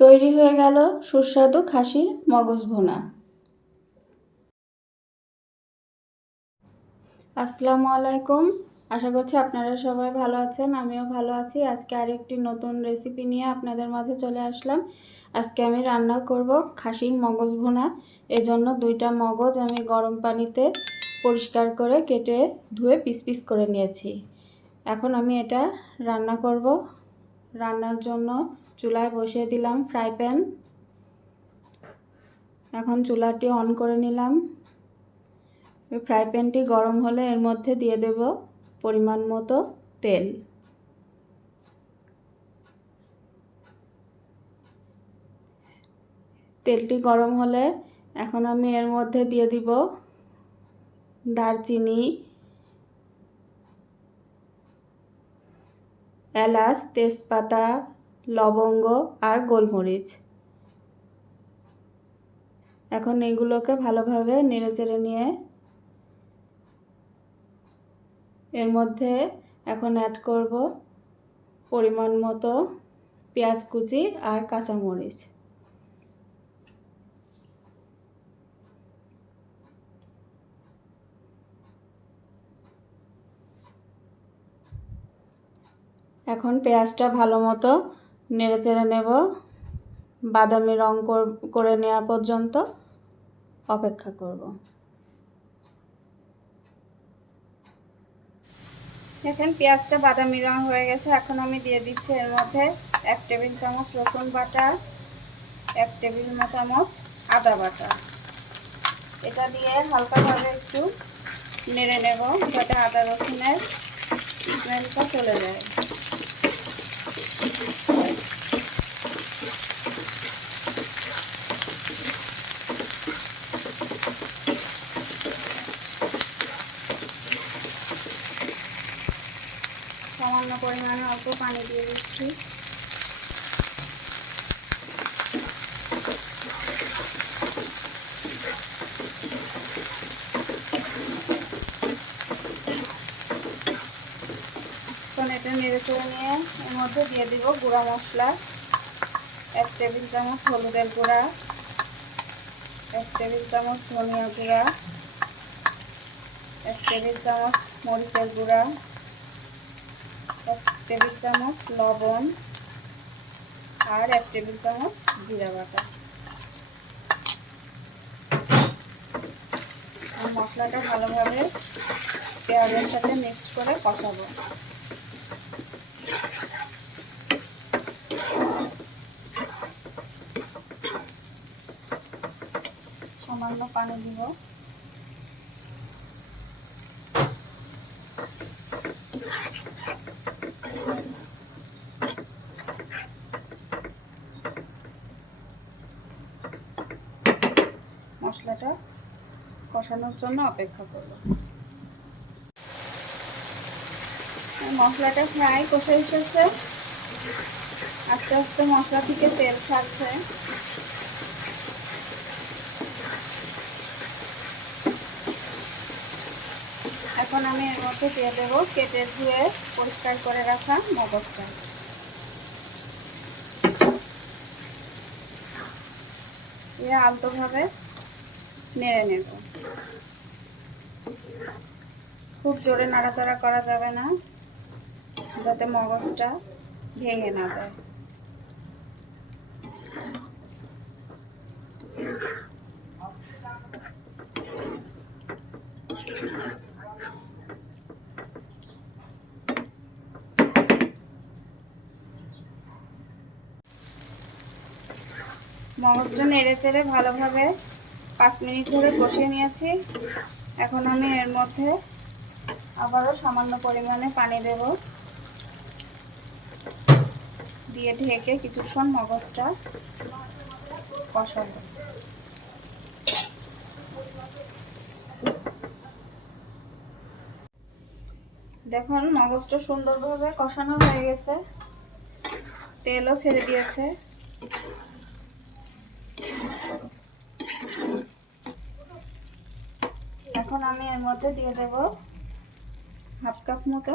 তৈরি হয়ে গেল সুস্বাদু খাসির মগজ ভুনা। আসসালামু আলাইকুম। আশা করছি আপনারা সবাই ভালো আছেন, আমিও ভালো আছি। আজকে আরেকটি নতুন রেসিপি নিয়ে আপনাদের মাঝে চলে আসলাম। আজকে আমি রান্না করব খাসির মগজ ভুনা। এজন্য দুইটা মগজ আমি গরম পানিতে পরিষ্কার করে কেটে ধুয়ে পিস পিস করে নিয়েছি। এখন আমি এটা রান্না করব। রান্নার জন্য চুলায় বসিয়ে দিলাম ফ্রাই প্যান। এখন চুলাটি অন করে নিলাম। ফ্রাই প্যানটি গরম হলে এর মধ্যে দিয়ে দেব পরিমাণ মতো তেল। তেলটি গরম হলে এখন আমি এর মধ্যে দিয়ে দিব দারচিনি, এলাচ, তেজপাতা লবঙ্গ আর গোলমরিচ। এখন এগুলোকে ভালোভাবে নেড়েচেড়ে নিয়ে এর মধ্যে এখন অ্যাড করব পরিমাণ মতো পেঁয়াজ কুচি আর কাঁচামরিচ। এখন পেঁয়াজটা ভালো মতো নেড়ে চেড়ে নেব। বাদামি রং করে নেওয়া পর্যন্ত অপেক্ষা করব। দেখেন, পেঁয়াজটা বাদামি রং হয়ে গেছে। এখন আমি দিয়ে দিচ্ছি এর মধ্যে এক টেবিল চামচ রসুন বাটা, এক টেবিল চামচ আদা বাটা। এটা দিয়ে হালকাভাবে একটু নেড়ে নেব, যাতে আদা রসুনের স্মেলটা চলে যায়। সামান্য পরিমাণে অল্প পানি দিয়ে দিচ্ছি। এটা নেড়ে চড়ে নিয়ে এর মধ্যে দিয়ে দিব গুঁড়া মশলা। এক টেবিল চামচ হলুদের গুঁড়া, এক টেবিল চামচ ধনিয়া গুঁড়া, এক টেবিল চামচ মরিচের গুঁড়া এক টেবিল চামচ লবণ আর এক টেবিল চামচ জিরা বাটা। আর মশলাটা ভালোভাবে পেঁয়াজের সাথে মিক্সড করে কষাবো। সামান্য পানি দিব। মশলাটা কষানোর জন্য অপেক্ষা করব। মশলাটা ফ্রাই কষে এসেছে। আস্তে আস্তে মশলা থেকে তেল ছাড়ছে। এখন আমি এর মধ্যে দিয়ে দেবো কেটে ধুয়ে পরিষ্কার করে রাখা মগজটা। দিয়ে আলতোভাবে নেড়ে নেব। খুব জোরে নাড়াচাড়া করা যাবে না, যাতে মগজটা ভেঙে না যায়। মগজটা নেড়ে চেড়ে ভালোভাবে পাঁচ মিনিট ধরে কষিয়ে নিয়েছি। এখন আমি এর মধ্যে আবারও সামান্য পরিমাণে পানি দেব। দিয়ে ঢেকে কিছুক্ষণ মগজটা কষাবো। দেখুন, মগজটা সুন্দরভাবে কষানো হয়ে গেছে। তেলও ছেড়ে দিয়েছে। এখন আমি এর মধ্যে দিয়ে দেব হাফ কাপ মতো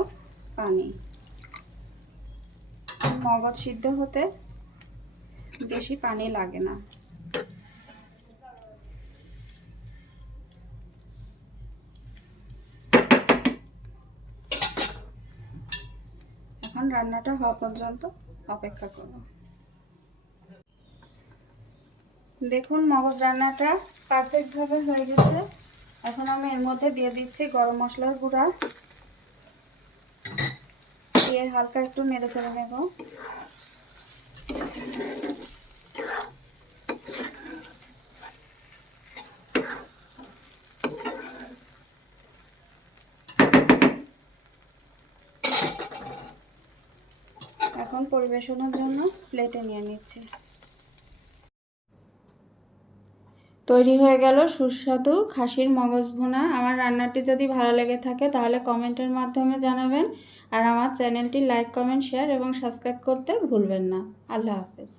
পানি। মগজ সিদ্ধ হতে বেশি পানি লাগে না। এখন রান্নাটা হওয়া পর্যন্ত অপেক্ষা করব। দেখুন মগজ রান্নাটা পারফেক্টভাবে হয়ে গেছে। এখন আমি এর মধ্যে দিয়ে দিচ্ছি গরম মশলার গুঁড়া। দিয়ে হালকা একটু নেড়ে চেড়ে নেব। এখন পরিবেশনের জন্য প্লেটে নিয়ে নিচ্ছি। তৈরি হয়ে গেল সুস্বাদু খাসির মগজ ভুনা। আমার রান্নাটি যদি ভালো লেগে থাকে তাহলে কমেন্টের মাধ্যমে জানাবেন। আর আমার চ্যানেলটি লাইক, কমেন্ট, শেয়ার এবং সাবস্ক্রাইব করতে ভুলবেন না। আল্লাহ হাফেজ।